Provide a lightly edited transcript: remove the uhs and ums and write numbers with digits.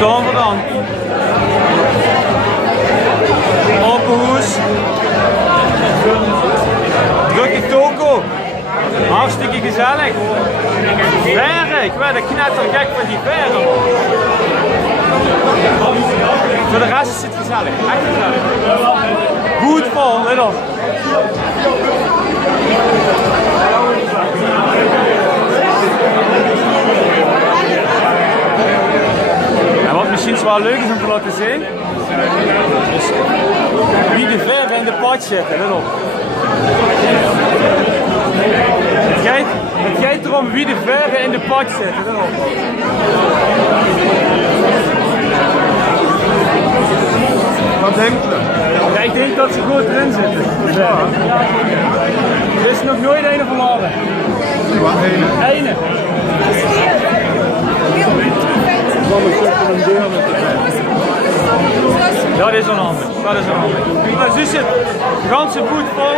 staan we dan. Open hoes. Drukke toko. Hartstikke gezellig. Verre, ik werd knettergek van die verre. Voor de rest is het gezellig, echt gezellig. Goed vol, let op. En wat misschien wel leuk is om te laten zien, is wie de verre in de pot zitten, let op. Het gaat erom wie de verre in de pot zit, let op. Wat denk je? Ja, ik denk dat ze goed erin zitten. Ja. Er is nog nooit een verloren. Wat ene? Ene. Dat is onhandig. Dat is onhandig. Maar zo zit het ganse voet vol.